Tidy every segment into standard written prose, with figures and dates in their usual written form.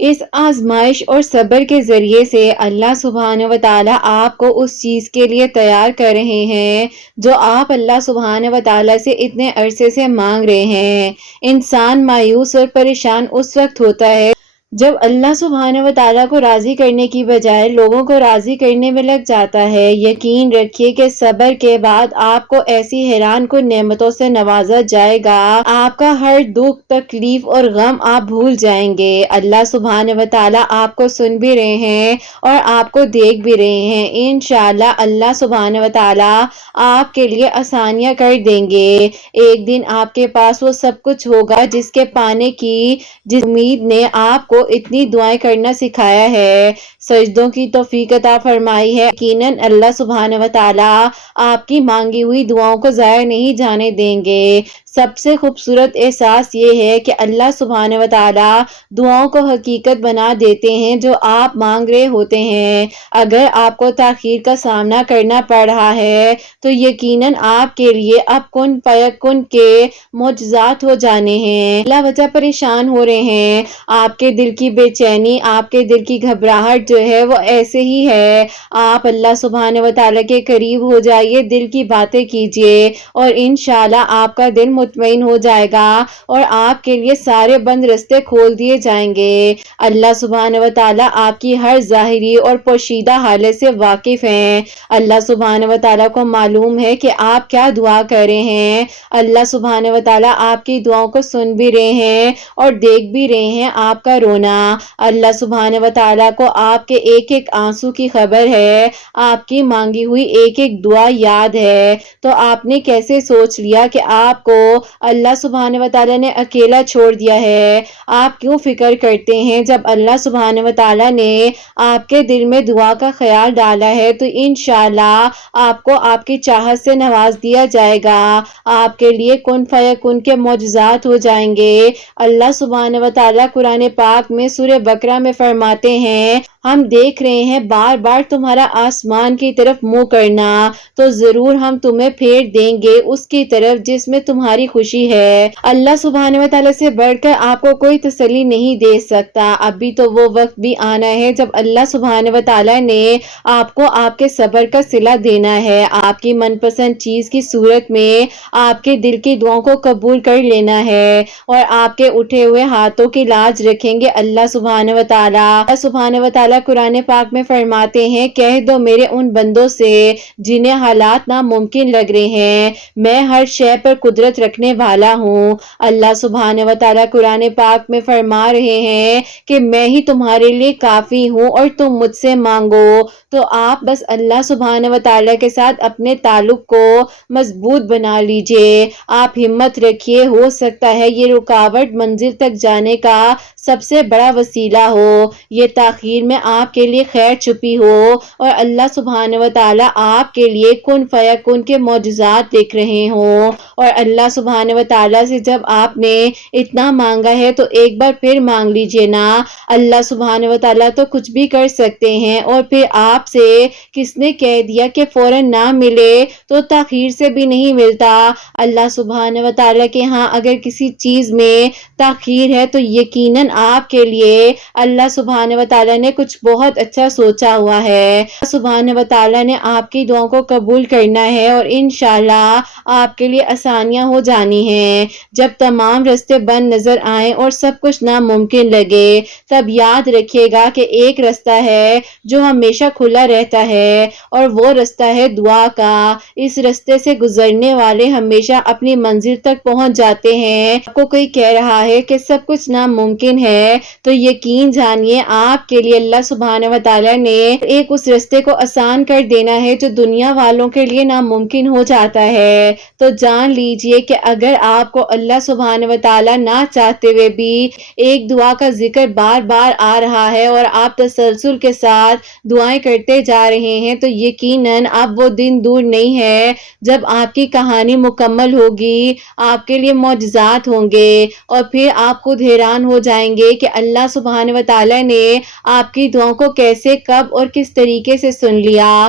اس آزمائش اور صبر کے ذریعے سے اللہ سبحانہ و تعالیٰ آپ کو اس چیز کے لیے تیار کر رہے ہیں جو آپ اللہ سبحانہ و تعالیٰ سے اتنے عرصے سے مانگ رہے ہیں۔ انسان مایوس اور پریشان اس وقت ہوتا ہے جب اللہ سبحانہ و تعالیٰ کو راضی کرنے کی بجائے لوگوں کو راضی کرنے میں لگ جاتا ہے۔ یقین رکھیے کہ صبر کے بعد آپ کو ایسی حیران کن نعمتوں سے نوازا جائے گا، آپ کا ہر دکھ تکلیف اور غم آپ بھول جائیں گے۔ اللہ سبحانہ و تعالیٰ آپ کو سن بھی رہے ہیں اور آپ کو دیکھ بھی رہے ہیں۔ انشاءاللہ اللہ سبحانہ و تعالیٰ آپ کے لیے آسانیاں کر دیں گے۔ ایک دن آپ کے پاس وہ سب کچھ ہوگا جس کے پانے کی جس امید نے آپ کو اتنی دعائیں کرنا سکھایا ہے، سجدوں کی توفیق عطا فرمائی ہے۔ یقیناً اللہ سبحانہ و تعالیٰ آپ کی مانگی ہوئی دعاؤں کو ضائع نہیں جانے دیں گے۔ سب سے خوبصورت احساس یہ ہے کہ اللہ سبحانہ و تعالیٰ دعاؤں کو حقیقت بنا دیتے ہیں جو آپ مانگ رہے ہوتے ہیں۔ اگر آپ کو تاخیر کا سامنا کرنا پڑ رہا ہے تو یقیناً آپ کے لیے اب کن فیکن کے معجزات ہو جانے ہیں۔ اللہ وجہ پریشان ہو رہے ہیں، آپ کے دل کی بے چینی، آپ کے دل کی گھبراہٹ جو ہے وہ ایسے ہی ہے۔ آپ اللہ سبحانہ و تعالیٰ کے قریب ہو جائیے، دل کی باتیں کیجیے اور انشاءاللہ آپ کا دل مطمئن ہو جائے گا اور آپ کے لیے سارے بند رستے کھول دیے جائیں گے۔ اللہ سبحانہ و تعالیٰ آپ کی ہر ظاہری اور پوشیدہ حالت سے واقف ہیں۔ اللہ سبحانہ و تعالیٰ کو معلوم ہے کہ آپ کیا دعا کر رہے ہیں۔ اللہ سبحانہ و تعالیٰ آپ کی دعاؤں کو سن بھی رہے ہیں اور دیکھ بھی رہے ہیں آپ کا رونا۔ اللہ سبحانہ و تعالیٰ کو آپ کے ایک ایک آنسو کی خبر ہے، آپ کی مانگی ہوئی ایک ایک دعا یاد ہے۔ تو آپ نے کیسے سوچ لیا کہ آپ کو اللہ سبحانہ و تعالیٰ نے اکیلا چھوڑ دیا ہے؟ آپ کیوں فکر کرتے ہیں؟ جب اللہ سبحانہ و تعالیٰ نے آپ کے دل میں دعا کا خیال ڈالا ہے تو انشاءاللہ آپ کو آپ کی چاہت سے نواز دیا جائے گا، آپ کے لیے کن فیکن کے معجزات ہو جائیں گے۔ اللہ سبحانہ و تعالیٰ قرآن پاک میں سورہ بقرہ میں فرماتے ہیں، ہم دیکھ رہے ہیں بار بار تمہارا آسمان کی طرف منہ کرنا، تو ضرور ہم تمہیں پھیر دیں گے اس کی طرف جس میں تمہاری خوشی ہے۔ اللہ سبحانہ و تعالیٰ سے بڑھ کر آپ کو کوئی تسلی نہیں دے سکتا۔ ابھی تو وہ وقت بھی آنا ہے جب اللہ سبحانہ و تعالیٰ نے آپ کو آپ کے صبر کا صلہ دینا ہے، آپ کی من پسند چیز کی صورت میں آپ کے دل کی دعاؤں کو قبول کر لینا ہے اور آپ کے اٹھے ہوئے ہاتھوں کی لاج رکھیں گے اللہ سبحانہ و تعالیٰ۔ اللہ سبحانہ و تعالیٰ قرآن پاک میں فرماتے ہیں، کہہ دو میرے ان بندوں سے جنہیں حالات ناممکن لگ رہے ہیں، میں ہر شے پر قدرت رکھنے والا ہوں۔ اللہ سبحانہ و تعالیٰ قرآن پاک میں فرما رہے ہیں کہ میں ہی تمہارے لیے کافی ہوں اور تم مجھ سے مانگو۔ تو آپ بس اللہ سبحانہ و تعالیٰ کے ساتھ اپنے تعلق کو مضبوط بنا لیجئے، آپ ہمت رکھیے، ہو سکتا ہے یہ رکاوٹ منزل تک جانے کا سب سے بڑا وسیلہ ہو، یہ تاخیر میں آپ کے لیے خیر چھپی ہو اور اللہ سبحانہ و تعالیٰ آپ کے لیے کن فیکن کے معجزات لکھ رہے ہوں۔ اور اللہ سبحانہ و تعالیٰ سے جب آپ نے اتنا مانگا ہے تو ایک بار پھر مانگ لیجئے نا۔ اللہ سبحانہ و تعالیٰ تو کچھ بھی کر سکتے ہیں، اور پھر آپ سے کس نے کہہ دیا کہ فوراً نہ ملے تو تاخیر سے بھی نہیں ملتا۔ اللہ سبحانہ و تعالیٰ کے ہاں اگر کسی چیز میں تاخیر ہے تو یقیناً آپ کے لیے اللہ سبحانہ و تعالیٰ نے کچھ بہت اچھا سوچا ہوا ہے۔ اللہ سبحانہ و تعالیٰ نے آپ کی دعاؤں کو قبول کرنا ہے اور انشاءاللہ آپ کے لیے آسانیاں ہو جانی ہیں۔ جب تمام راستے بند نظر آئیں اور سب کچھ ناممکن لگے، تب یاد رکھیے گا کہ ایک راستہ ہے جو ہمیشہ کھلا رہتا ہے اور وہ راستہ ہے دعا کا۔ اس راستے سے گزرنے والے ہمیشہ اپنی منزل تک پہنچ جاتے ہیں۔ آپ کو کوئی کہہ رہا ہے کہ سب کچھ ناممکن ہے تو یقین جانیے آپ کے لیے اللہ سبحانہ و تعالیٰ نے ایک اس راستے کو آسان کر دینا ہے جو دنیا والوں کے لیے ناممکن ہو جاتا ہے۔ تو جان لیجئے کہ اگر آپ کو اللہ سبحانہ و تعالیٰ نہ چاہتے ہوئے بھی ایک دعا کا ذکر بار بار آ رہا ہے اور آپ تسلسل کے ساتھ دعائیں کرتے جا رہے ہیں تو یقیناً اب وہ دن دور نہیں ہے جب آپ کی کہانی مکمل ہوگی، آپ کے لیے معجزات ہوں گے اور پھر آپ خود حیران ہو جائیں گے کہ اللہ سبحانہ و تعالیٰ نے آپ کی دعاؤں کو کیسے، کب اور کس طریقے سے سن لیا۔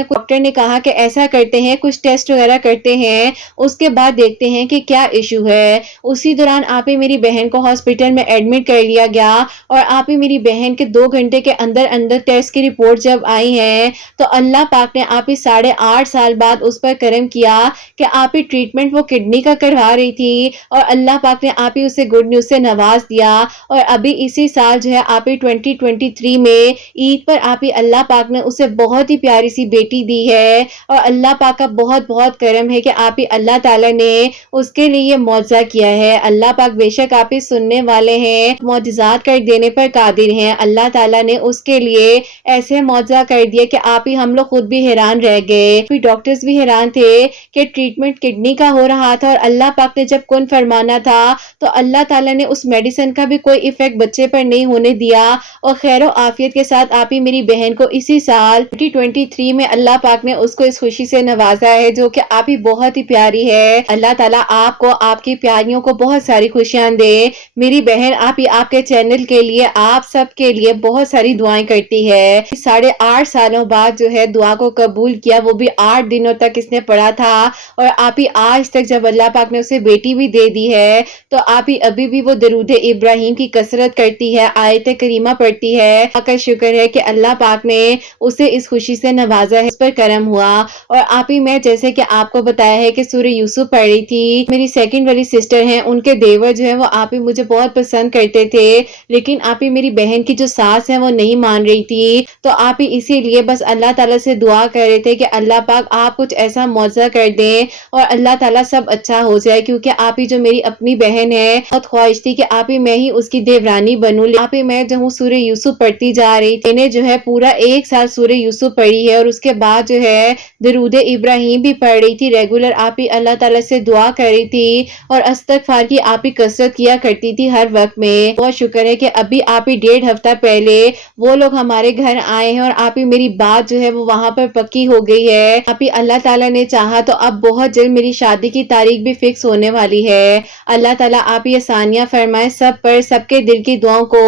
دوائی ڈاکٹر نے کہا کہ ایسا کرتے ہیں، کچھ ٹیسٹ وغیرہ کرتے ہیں، اس کے بعد دیکھتے ہیں کہ کیا ایشو ہے۔ اسی دوران آپ ہی میری بہن کو ہاسپٹل میں ایڈمٹ کر لیا گیا اور آپ ہی میری بہن کے 2 گھنٹے کے اندر اندر ٹیسٹ کی رپورٹ جب آئی ہے تو اللہ پاک نے آپ ہی 8.5 سال بعد اس پر کرم کیا کہ آپ ہی ٹریٹمنٹ وہ کڈنی کا کروا رہی تھی اور اللہ پاک نے آپ ہی اسے گڈ نیوز سے نواز دیا۔ اور ابھی اسی سال جو ہے آپ ہی 2023 میں عید پر آپ ہی اللہ پاک نے اسے بہت ہی پیاری سی بیٹی دی ہے اور اللہ پاک کا بہت بہت کرم ہے کہ آپ ہی اللہ تعالیٰ نے اس کے لیے یہ معجزہ کیا ہے۔ اللہ پاک بے شک آپ ہی سننے والے ہیں، معجزات کر دینے پر قادر ہیں۔ اللہ تعالیٰ نے اس کے لیے ایسے معجزہ کر دیا کہ آپ ہی ہم لوگ خود بھی حیران رہ گئے، پھر ڈاکٹرز بھی حیران تھے کہ ٹریٹمنٹ کڈنی کا ہو رہا تھا اور اللہ پاک نے جب کن فرمانا تھا تو اللہ تعالیٰ نے اس میڈیسن کا بھی کوئی ایفیکٹ بچے پر نہیں ہونے دیا اور خیر و عافیت کے ساتھ آپ ہی میری بہن کو اسی سال 2023 میں اللہ پاک نے اس کو اس خوشی سے نوازا ہے جو کہ آپ ہی بہت ہی پیاری ہے۔ اللہ تعالیٰ آپ کو، آپ کی پیاریوں کو بہت ساری خوشیاں دے۔ میری بہن آپ ہی آپ کے چینل کے لیے، آپ سب کے لیے بہت ساری دعائیں کرتی ہے۔ 8.5 سالوں بعد جو ہے دعا کو قبول کیا، وہ بھی 8 دنوں تک اس نے پڑھا تھا اور آپ ہی آج تک جب اللہ پاک نے اسے بیٹی بھی دے دی ہے تو آپ ہی ابھی بھی وہ درود ابراہیم کی کثرت کرتی ہے، آیت کریمہ پڑھتی ہے۔ اللہ کا شکر ہے کہ اللہ پاک نے اسے اس خوشی سے نوازا ہے، اس پر کرم ہوا۔ اور آپ ہی میں جیسے کہ آپ کو بتایا ہے کہ سورہ یوسف پڑھ رہی تھی، میری سیکنڈ والی سسٹر ہیں، ان کے دیور جو ہے وہ آپ ہی مجھے بہت پسند کرتے تھے، لیکن آپ ہی میری بہن کی جو ساس ہے وہ نہیں مان رہی تھی، تو آپ ہی اسی لیے بس اللہ تعالیٰ سے دعا کر رہے تھے کہ اللہ پاک آپ کچھ ایسا معجزہ کر دیں اور اللہ تعالیٰ سب اچھا ہو جائے، کیونکہ آپ ہی جو میری اپنی بہن ہے بہت خواہش تھی کہ آپ ہی میں ہی اس کی دیورانی بنوں۔ آپ ہی میں جو ہوں سورہ یوسف پڑھتی جا رہی تھی، انہیں جو ہے پورا 1 سال سورہ یوسف پڑھی ہے اور اس کے بعد جو ہے درود ابراہیم بھی پڑھ رہی تھی ریگولر، آپ ہی اللہ تعالیٰ سے دعا کر رہی تھی اور استغفار کی آپ ہی کثرت کیا کرتی تھی ہر وقت میں۔ بہت شکر ہے کہ ابھی آپ ہی 1.5 ہفتہ پہلے وہ لوگ ہمارے گھر آئے ہیں اور آپ ہی میری بات جو ہے وہ وہاں پر پکی ہو گئی ہے۔ آپ ہی اللہ تعالیٰ نے چاہا تو اب بہت جلد میری شادی کی تاریخ بھی فکس ہونے والی ہے۔ اللہ تعالیٰ آپ ہی آسانیاں فرمائے سب پر، سب کے دل کی دعاؤں کو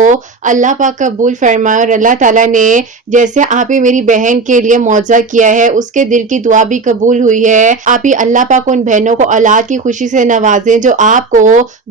اللہ پاک قبول فرمائے اور اللہ تعالیٰ نے جیسے آپ ہی میری بہن کے لیے معجزہ کیا ہے اس کے دل کی دعا بھی قبول ہوئی ہے۔ آپ ہی اللہ پاک ان بہنوں کو اولاد کی خوشی سے نوازیں جو آپ کو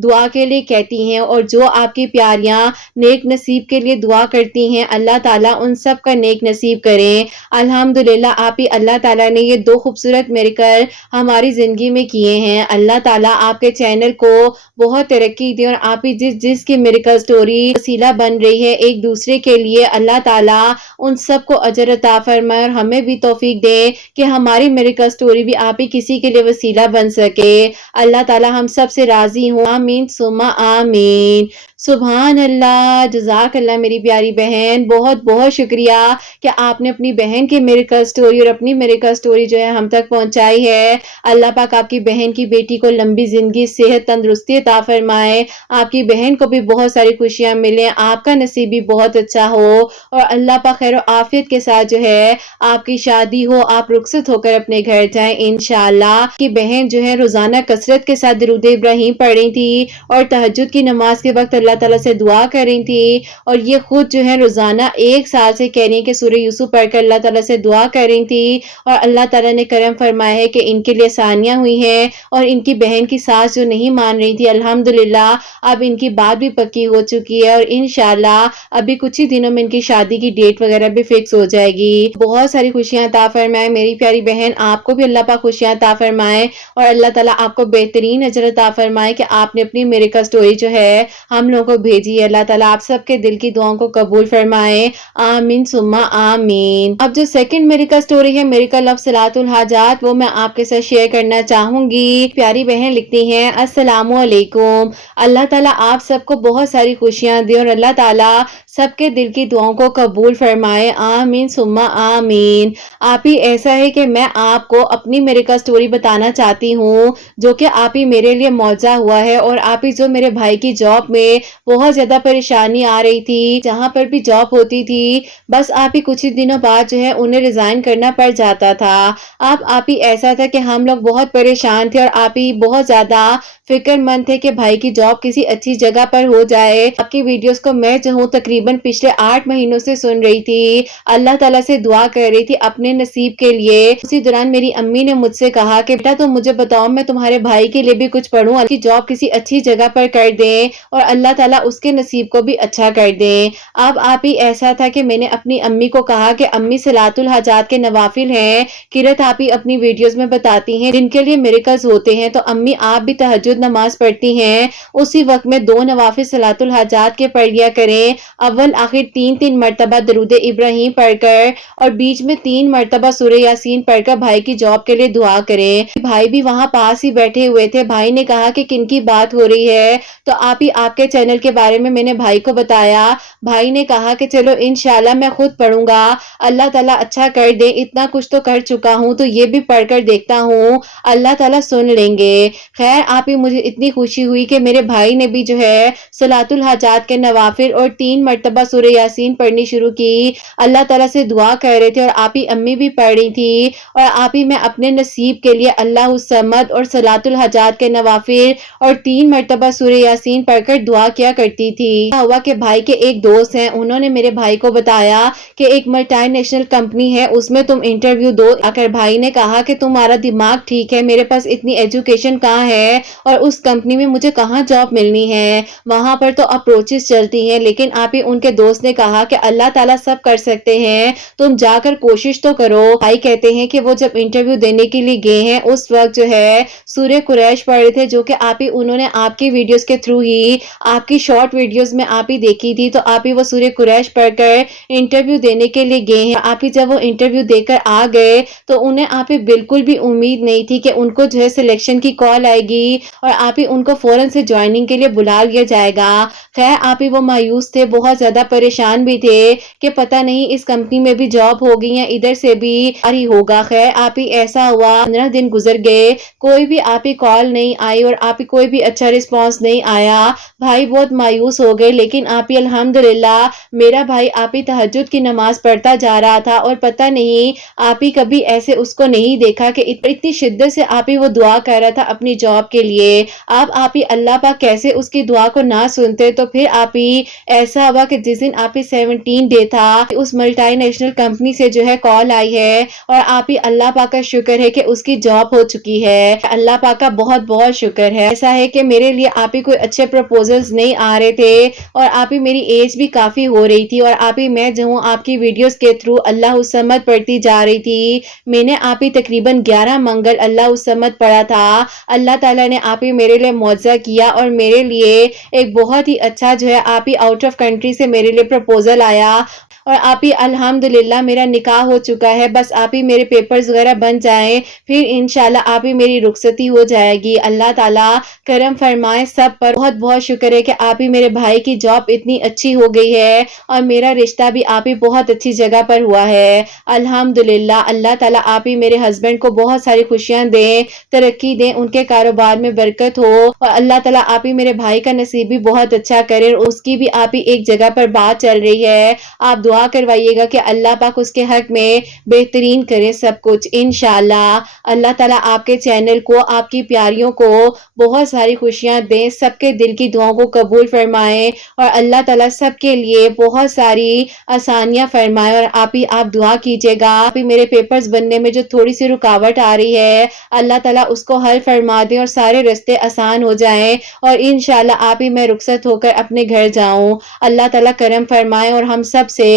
دعا کے لیے کہتی ہیں اور جو آپ کی پیاریاں نیک نصیب کے لیے دعا کرتی ہیں، اللہ تعالیٰ ان سب کا نیک نصیب کریں۔ الحمدللہ آپ ہی اللہ تعالیٰ نے یہ 2 خوبصورت میریکل ہماری زندگی میں کیے ہیں۔ اللہ تعالیٰ آپ کے چینل کو بہت ترقی دے اور آپ ہی جس کی میریکل سٹوری وسیلہ بن رہی ہے ایک دوسرے کے لیے، اللہ تعالیٰ ان سب کو اجر عطا فرمائے اور ہمیں بھی توفیق دے کہ ہماری میریکل سٹوری بھی آپ ہی کسی کے لیے وسیلہ بن سکے۔ اللہ تعالیٰ ہم سب سے راضی ہوں، آمین ثم آمین۔ سبحان اللہ، جزاک اللہ میری پیاری بہن، بہت بہت شکریہ کہ آپ نے اپنی بہن کی میریکل سٹوری اور اپنی میریکل سٹوری جو ہے ہم تک پہنچائی ہے۔ اللہ پاک آپ کی بہن کی بیٹی کو لمبی زندگی، صحت، تندرستی عطا فرمائے، آپ کی بہن کو بھی بہت ساری خوشیاں ملیں، آپ کا نصیب بھی بہت اچھا ہو اور اللہ پاک خیر و عافیت کے ساتھ جو ہے آپ کی شادی ہو، آپ رخصت ہو کر اپنے گھر جائیں انشاءاللہ۔ کی بہن جو ہے روزانہ کثرت کے ساتھ درود ابراہیم پڑھ رہی تھی اور تہجد کی نماز کے وقت اللہ تعالیٰ سے دعا کر رہی تھی اور یہ خود جو ہے روزانہ 1 سال سے کہہ رہی ہیں کہ سورہ یوسف پڑھ کر اللہ تعالیٰ سے دعا کر رہی تھی اور اللہ تعالیٰ نے کرم فرمایا ہے کہ ان کے لیے آسانیاں ہوئی ہیں اور ان کی بہن کی ساس جو نہیں مان رہی تھی الحمدللہ اب ان کی بات بھی پکی ہو چکی ہے اور انشاءاللہ ابھی کچھ ہی دنوں میں ان کی شادی کی ڈیٹ وغیرہ بھی فکس ہو جائے گی۔ بہت ساری خوشیاں عطا فرمائے میری پیاری بہن، آپ کو بھی اللہ پاک خوشیاں عطا فرمائے اور اللہ تعالیٰ آپ کو بہترین اجر عطا فرمائے کہ آپ نے اپنی میریکل سٹوری جو ہے ہم لوگوں کو بھیجی ہے۔ اللہ تعالیٰ آپ سب کے دل کی دعاؤں کو قبول فرمائے، آمین ثم آمین۔ اب جو سیکنڈ میریکل سٹوری ہے، میریکل آف صلاۃ الحاجات، وہ میں آپ کے ساتھ شیئر کرنا چاہوں گی۔ پیاری بہن لکھتی ہیں، السلام علیکم، اللہ تعالیٰ آپ سب کو بہت ساری خوشیاں دے اور اللہ تعالیٰ سب کے دل کی دعاؤں کو قبول فرمائے، آمین ثم آمین۔ آپ ہی ایسا ہے کہ میں آپ کو اپنی میریکل سٹوری بتانا چاہتی ہوں جو کہ آپ ہی میرے لیے معجزہ ہوا ہے اور آپ ہی جو میرے بھائی کی جاب میں بہت زیادہ پریشانی آ رہی تھی، جہاں پر بھی جاب ہوتی تھی بس آپ ہی کچھ ہی دنوں بعد جو ہے انہیں ریزائن کرنا پڑ جاتا تھا۔ اب آپ ہی ایسا تھا کہ ہم لوگ بہت پریشان تھے اور آپ ہی بہت زیادہ فکر مند تھے کہ بھائی کی جاب کسی اچھی جگہ پر ہو جائے۔ آپ کی ویڈیوز کو میں جو ہوں تقریباً پچھلے 8 مہینوں سے سن رہی تھی، اللہ تعالیٰ سے دعا کر رہی تھی اپنے نصیب کے لیے۔ اسی دوران میری امی نے مجھ سے کہا کہ بیٹا تم مجھے بتاؤ، میں تمہارے بھائی کے لیے بھی کچھ پڑھوں، کی جاب کسی اچھی جگہ پر کر دیں اور اللہ تعالیٰ اس کے نصیب کو بھی اچھا کر دیں۔ اب آپ ہی ایسا تھا کہ میں نے اپنی امی کو کہا کہ امی صلاۃ الحاجات کے نوافل ہیں، قرات آپ ہی اپنی ویڈیوز میں بتاتی ہیں جن کے لیے میریکلز ہوتے ہیں، تو امی آپ بھی تہجد نماز پڑھتی ہیں، اسی وقت میں 2 نوافل صلاۃ الحاجات کے پڑھ لیا کریں، اول آخر 3 مرتبہ درود ابراہیم پڑھ کر اور بیچ میں 3 مرتبہ سورہ یاسین پڑھ کر بھائی کی جاب کے لیے دعا کریں۔ بھائی بھی وہاں پاس ہی بیٹھے ہوئے تھے، بھائی نے کہا کہ کن کی بات ہو رہی ہے، تو آپ ہی آپ کے چینل کے بارے میں نے بھائی کو بتایا۔ بھائی نے کہا کہ چلو انشاءاللہ میں خود پڑھوں گا، اللہ تعالیٰ اچھا کر دے، اتنا کچھ تو کر چکا ہوں تو یہ بھی پڑھ کر دیکھتا ہوں، اللہ تعالیٰ سن لیں گے۔ خیر آپ ہی مجھے اتنی خوشی ہوئی کہ میرے بھائی نے بھی جو ہے صلاۃ الحاجات کے نوافل اور 3 مرتبہ سورہ یاسین پڑھنی شروع کی، اللہ تعالیٰ سے دعا کر رہے تھے اور آپ ہی امی بھی پڑھ رہی تھی، اور آپ ہی میں اپنے نصیب کے لیے اللہ الصمد اور صلاۃ الحاجات کے نوافل اور 3 مرتبہ سورہ یاسین پڑھ کر دعا کیا کرتی تھی۔ ہوا کہ بھائی کے ایک دوست ہیں، انہوں نے میرے بھائی کو بتایا کہ ایک ملٹی نیشنل کمپنی ہے، اس میں تم انٹرویو دو۔ آخر بھائی نے کہا کہ تمہارا دماغ ٹھیک ہے، میرے پاس اتنی ایجوکیشن کہاں ہے اور اس کمپنی میں مجھے کہاں جاب ملنی ہے، وہاں پر تو اپروچز چلتی ہیں، لیکن آپ ہی ان کے دوست نے کہا کہ اللہ تعالیٰ سب کر سکتے ہیں، تم جا کر کوشش تو کرو۔ بھائی کہتے ہیں کہ وہ جب انٹرویو دینے کے لیے گئے ہیں اس وقت جو ہے سورہ قریش پڑھ رہے تھے، جو کہ آپ ہی انہوں نے آپ کی ویڈیوز کے تھرو ہی آپ کی شارٹ ویڈیوز میں آپ ہی دیکھی تھی، تو آپ ہی وہ سورہ قریش پڑھ کر انٹرویو دینے کے لیے گئے ہیں۔ آپ ہی جب وہ انٹرویو دے کر آ گئے تو انہیں آپ ہی بالکل بھی امید نہیں تھی کہ ان کو جو ہے سلیکشن کی کال آئے گی اور آپ ہی ان کو فوراً سے جوائننگ کے لیے بلا لیا جائے گا۔ خیر آپ ہی وہ مایوس تھے، بہت زیادہ پریشان بھی تھے کہ پتہ نہیں اس کمپنی میں بھی جاب ہوگی یا ادھر سے بھی آری ہوگا۔ خیر آپ ہی ایسا ہوا، 15 دن گزر گئے، کوئی بھی آپ ہی کال نہیں آئی اور آپ ہی کوئی بھی اچھا رسپانس نہیں آیا۔ بھائی بہت مایوس ہو گئے، لیکن آپ ہی الحمدللہ میرا بھائی آپ ہی تہجد کی نماز پڑھتا جا رہا تھا اور پتہ نہیں آپ ہی کبھی ایسے اس کو نہیں دیکھا کہ اتنی شدت سے آپ ہی وہ دعا کر رہا تھا اپنی جاب کے لیے۔ اب آپ ہی اللہ پاک کیسے اس کی دعا کو نہ سنتے، تو پھر آپ ہی ایسا ہوا کہ جس دن آپ ہی 17 ڈے تھا اس ملٹی نیشنل کمپنی سے جو ہے کال آئی ہے اور آپ ہی اللہ پاک کا شکر ہے کہ اس کی جاب ہو چکی ہے، اللہ پاک کا بہت بہت شکر ہے۔ ایسا ہے کہ میرے لیے آپ ہی کوئی اچھے پروپوزلز نہیں آ رہے تھے اور آپ ہی میری ایج بھی کافی ہو رہی تھی اور آپ ہی میں جو ہوں آپ کی ویڈیوز کے تھرو اللہ الصمد پڑھتی جا رہی تھی۔ میں نے آپ ہی تقریباً 11 منگل اللہ الصمد پڑھا تھا، اللہ تعالیٰ نے آپ ہی میرے لیے معجزہ کیا اور میرے لیے ایک بہت ہی اچھا جو ہے آپ ہی آؤٹ آف کنٹری سے میرے لیے پروپوزل آیا اور آپ ہی الحمدللہ میرا نکاح ہو چکا ہے، بس آپ ہی میرے پیپرز وغیرہ بن جائیں پھر انشاءاللہ آپ ہی میری رخصتی ہو جائے گی۔ اللہ تعالیٰ کرم فرمائے سب پر، بہت بہت شکر ہے کہ آپ ہی میرے بھائی کی جاب اتنی اچھی ہو گئی ہے اور میرا رشتہ بھی آپ ہی بہت اچھی جگہ پر ہوا ہے الحمدللہ۔ اللہ تعالیٰ آپ ہی میرے ہسبینڈ کو بہت ساری خوشیاں دیں، ترقی دیں، ان کے کاروبار میں برکت ہو اور اللہ تعالیٰ آپ ہی میرے بھائی کا نصیب بھی بہت اچھا کرے اور اس کی بھی آپ ہی ایک جگہ پر بات چل رہی ہے، آپ دعا کروائیے گا کہ اللہ پاک اس کے حق میں بہترین کرے سب کچھ انشاءاللہ۔ اللہ تعالیٰ آپ کے چینل کو، آپ کی پیاریوں کو بہت ساری خوشیاں دیں، سب کے دل کی دعاؤں کو قبول فرمائیں اور اللہ تعالیٰ سب کے لیے بہت ساری آسانیاں فرمائے اور آپ دعا کیجیے گا۔ آپ ہی میرے پیپرز بننے میں جو تھوڑی سی رکاوٹ آ رہی ہے اللہ تعالیٰ اس کو حل فرما دیں اور سارے رستے آسان ہو جائیں اور انشاءاللہ آپ ہی میں رخصت ہو کر اپنے گھر جاؤں، اللہ تعالیٰ کرم فرمائے اور ہم سب سے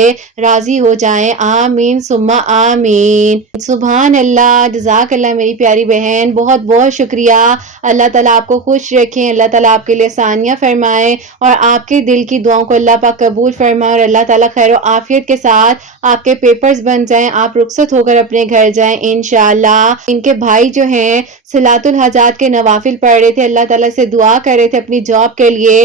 راضی ہو جائیں، آمین ثم آمین۔ سبحان اللہ، جزاک اللہ میری پیاری بہن، بہت بہت شکریہ۔ اللہ تعالیٰ آپ کو خوش رکھیں، اللہ تعالیٰ آپ کے لیے آسانیاں فرمائیں اور آپ کے دل کی دعاؤں کو اللہ پاک قبول فرمائے اور اللہ تعالیٰ خیر و عافیت کے ساتھ آپ کے پیپرز بن جائیں، آپ رخصت ہو کر اپنے گھر جائیں انشاءاللہ۔ ان کے بھائی جو ہیں صلاۃ الحاجات کے نوافل پڑھ رہے تھے، اللہ تعالیٰ سے دعا کر رہے تھے اپنی جاب کے لیے،